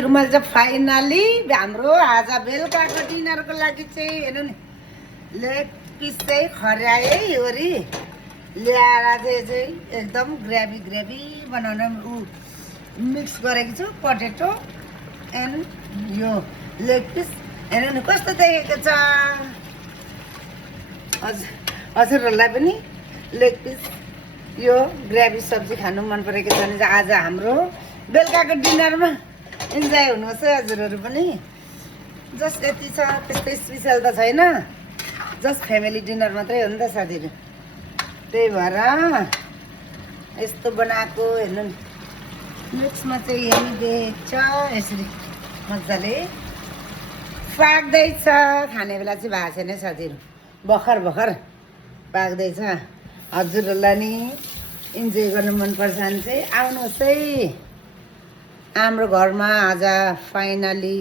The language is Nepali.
रुमाल चाहिँ फाइनली हाम्रो आज बेलुकाको डिनरको लागि चाहिँ हेर्नु नि लेग पिस चाहिँ खर्याए वरि ल्याएर चाहिँ एकदम ग्रेभी बनाउन मिक्स गरेको छु पोटेटो एन्ड यो लेग पिस हेर्नु नि कस्तो देखेको छ। हजुरहरूलाई पनि लेग पिस यो ग्रेभी सब्जी खानु मन परेको छ भने चाहिँ आज हाम्रो बेलुकाको डिनरमा इन्जोय हुनुहोस् है हजुरहरू पनि। जस्ट यति छ, त्यस्तै स्पेसल त छैन, जस्ट फ्यामिली डिनर मात्रै हो नि त साथीहरू। त्यही भएर यस्तो बनाएको हेर्नु नि मिक्समा चाहिँ यही देख्छ, यसरी मजाले पाक्दैछ। खाने बेला चाहिँ भएको छैन साथीहरू, भर्खर पाक्दैछ। हजुरहरूलाई नि इन्जोय गर्नु मनपर्छ भने चाहिँ आउनुहोस् है हाम्रो घरमा आज फाइनली